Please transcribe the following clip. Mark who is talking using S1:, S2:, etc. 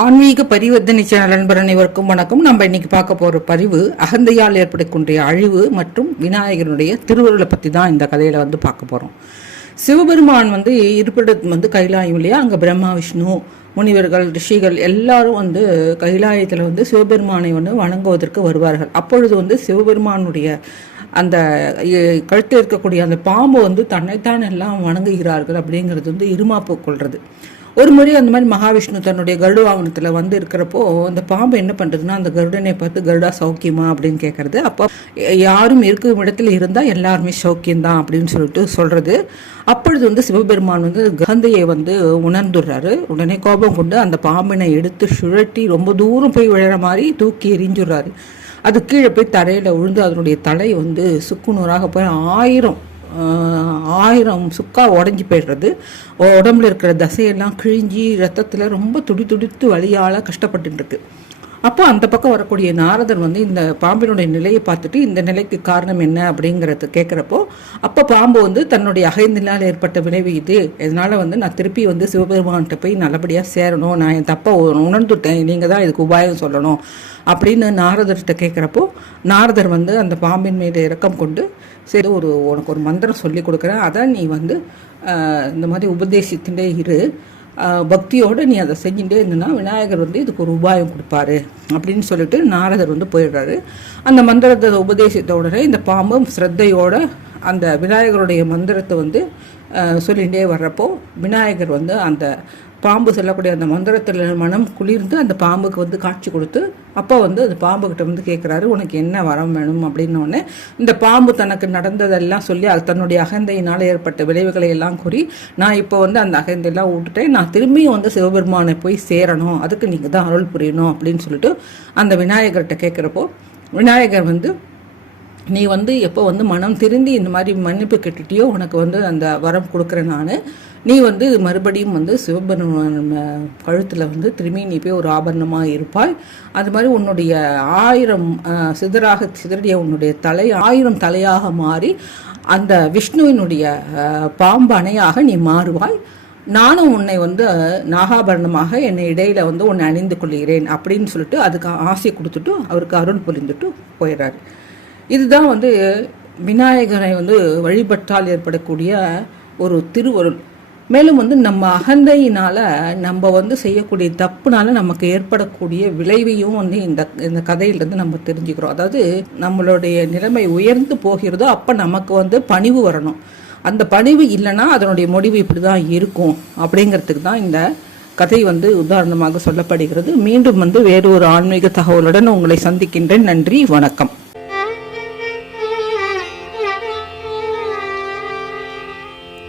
S1: ஆன்மீக பரிவர்த்தனை சேனல் அன்பர் அனைவருக்கும் வணக்கம். நம்ம இன்னைக்கு பார்க்க போகிற பதிவு அகந்தையால் ஏற்படக்கூடிய அழிவு மற்றும் விநாயகனுடைய திருவருளை பற்றி தான் இந்த கதையில் வந்து பார்க்க போகிறோம் சிவபெருமான் வந்து இருப்பிடம் வந்து கைலாயம் இல்லையா? அங்கே பிரம்மா விஷ்ணு முனிவர்கள் ரிஷிகள் எல்லாரும் வந்து கைலாயத்தில் வந்து சிவபெருமானை வந்து வணங்குவதற்கு வருவார்கள். அப்பொழுது வந்து சிவபெருமானுடைய அந்த கழுத்தில் இருக்கக்கூடிய அந்த பாம்பு வந்து தன்னைத்தான் எல்லாம் வணங்குகிறார்கள் அப்படிங்கிறது வந்து இருமாப்பு கொள்வது ஒரு முறை அந்த மாதிரி மகாவிஷ்ணு தன்னுடைய கருட வாகனத்தில் வந்து இருக்கிறப்போ அந்த பாம்பு என்ன பண்ணுறதுன்னா அந்த கருடனை பார்த்து கருடா சௌக்கியமா? அப்படின்னு கேட்குறது அப்போ யாரும் இருக்கும் இடத்துல இருந்தால் எல்லாருமே சௌக்கியம்தான் அப்படின்னு சொல்லிட்டு சொல்கிறது அப்பொழுது வந்து சிவபெருமான் வந்து கந்தையை வந்து உணர்ந்துடுறாரு. உடனே கோபம் கொண்டு அந்த பாம்பினை எடுத்து சுழட்டி ரொம்ப தூரம் போய் விழற மாதிரி தூக்கி எரிஞ்சுடுறாரு அது கீழே போய் தரையில் விழுந்து அதனுடைய தலை வந்து சுக்குநூறாக போய் ஆயிரம் ஆயிரம் சுக்கா உடஞ்சி போயிடுறது. உடம்புல இருக்கிற தசையெல்லாம் கிழிஞ்சி ரத்தத்தில் ரொம்ப துடி துடித்து வலியால் கஷ்டப்பட்டுருக்கு அப்போ அந்த பக்கம் வரக்கூடிய நாரதர் வந்து இந்த பாம்பினுடைய நிலையை பார்த்துட்டு இந்த நிலைக்கு காரணம் என்ன அப்படிங்கிறத கேட்குறப்போ அப்போ பாம்பு வந்து தன்னுடைய அகைந்தினால் ஏற்பட்ட விளைவு இது. இதனால் வந்து நான் திருப்பி வந்து சிவபெருமான்கிட்ட போய் நல்லபடியாக சேரணும். நான் என் தப்பை உணர்ந்துட்டேன். நீங்கள் தான் இதுக்கு உபாயம் சொல்லணும் அப்படின்னு நாரதர்கிட்ட கேட்குறப்போ நாரதர் வந்து அந்த பாம்பின் மீது இறக்கம் கொண்டு சரி ஒரு உனக்கு ஒரு மந்திரம் சொல்லி கொடுக்குறேன். அதான் நீ வந்து இந்த மாதிரி உபதேசித்துட்டே இரு. பக்தியோடு நீ அதை செஞ்சுட்டே இருந்தனா விநாயகர் வந்து இதுக்கு ஒரு உபாயம் கொடுப்பாரு அப்படின்னு சொல்லிட்டு நாரதர் வந்து போயிடுறாரு. அந்த மந்திரத்தை உபதேசித்த உடனே இந்த பாம்பு ஸ்ரத்தையோட அந்த விநாயகருடைய மந்திரத்தை வந்து சொல்லிகிட்டே வர்றப்போ விநாயகர் வந்து அந்த பாம்பு சொல்லக்கூடிய அந்த மந்திரத்தில் மனம் குளிர்ந்து அந்த பாம்புக்கு வந்து காட்சி கொடுத்து அப்போ வந்து அந்த பாம்புக்கிட்ட வந்து கேட்குறாரு உனக்கு என்ன வரம் வேணும்? அப்படின்னோடனே இந்த பாம்பு தனக்கு நடந்ததெல்லாம் சொல்லி அது தன்னுடைய அகந்தையினால் ஏற்பட்ட விளைவுகளை எல்லாம் கூறி நான் இப்போ வந்து அந்த அகந்தையெல்லாம் விட்டுட்டேன். நான் திரும்பியும் வந்து சிவபெருமானை போய் சேரணும். அதுக்கு நீங்கள் தான் அருள் புரியணும். அப்படின்னு சொல்லிட்டு அந்த விநாயகர்கிட்ட கேட்குறப்போ விநாயகர் வந்து நீ வந்து எப்போ வந்து மனம் திருந்தி இந்த மாதிரி மன்னிப்பு கெட்டுட்டியோ உனக்கு வந்து அந்த வரம் கொடுக்குறேன் நான். நீ வந்து மறுபடியும் வந்து சிவபெருமான் கழுத்தில் வந்து திரும்பி நீ போய் ஒரு ஆபரணமாக இருப்பாய். அது மாதிரி உன்னுடைய ஆயிரம் சிதறாக சிதறிய உன்னுடைய தலை ஆயிரம் தலையாக மாறி அந்த விஷ்ணுவினுடைய பாம்பு அணையாக நீ மாறுவாய். நானும் உன்னை வந்து நாகாபரணமாக என்னை இடையில வந்து உன்னை அணிந்து கொள்கிறேன் அப்படின்னு சொல்லிட்டு அதுக்கு ஆசை கொடுத்துட்டு அவருக்கு அருள் புரிந்துட்டு போயிடுறாரு இதுதான் வந்து விநாயகரை வந்து வழிபட்டால் ஏற்படக்கூடிய ஒரு திருவருள். மேலும் வந்து நம்ம அகந்தையினால நம்ம வந்து செய்யக்கூடிய தப்புனால நமக்கு ஏற்படக்கூடிய விளைவையும் வந்து இந்த இந்த கதையிலேருந்து நம்ம தெரிஞ்சுக்கிறோம். அதாவது நம்மளுடைய நிலைமை உயர்ந்து போகிறதோ அப்போ நமக்கு வந்து பணிவு வரணும். அந்த பணிவு இல்லைன்னா அதனுடைய முடிவு இப்படி தான் இருக்கும் அப்படிங்கிறதுக்கு தான் இந்த கதை வந்து உதாரணமாக சொல்லப்படுகிறது. மீண்டும் வந்து வேறு ஒரு ஆன்மீக தகவலுடன் உங்களை சந்திக்கின்றேன். நன்றி வணக்கம்.